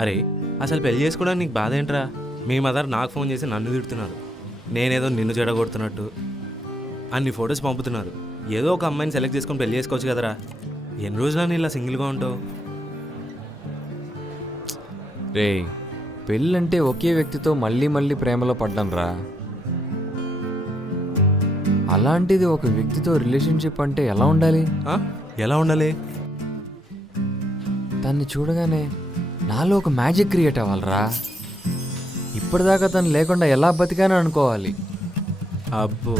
అరే అసలు పెళ్లి చేసుకోవడానికి నీకు బాధ ఏంట్రా? మీ మదర్ నాకు ఫోన్ చేసి నన్ను తిడుతున్నారు, నేనేదో నిన్ను చెడగొడుతున్నట్టు. అన్ని ఫొటోస్ పంపుతున్నారు. ఏదో ఒక అమ్మాయిని సెలెక్ట్ చేసుకొని పెళ్లి చేసుకోవచ్చు కదరా. ఎన్ని రోజులని ఇలా సింగిల్గా ఉంటావు? రే, పెళ్ళంటే ఒకే వ్యక్తితో మళ్ళీ మళ్ళీ ప్రేమలో పడ్డానురా. అలాంటిది ఒక వ్యక్తితో రిలేషన్షిప్ అంటే ఎలా ఉండాలి? ఎలా ఉండాలి? తన్ని చూడగానే నాలో ఒక మ్యాజిక్ క్రియేట్ అవ్వాలిరా. ఇప్పటిదాకా తను లేకుండా ఎలా బతికానో అనుకోవాలి. అబ్బో.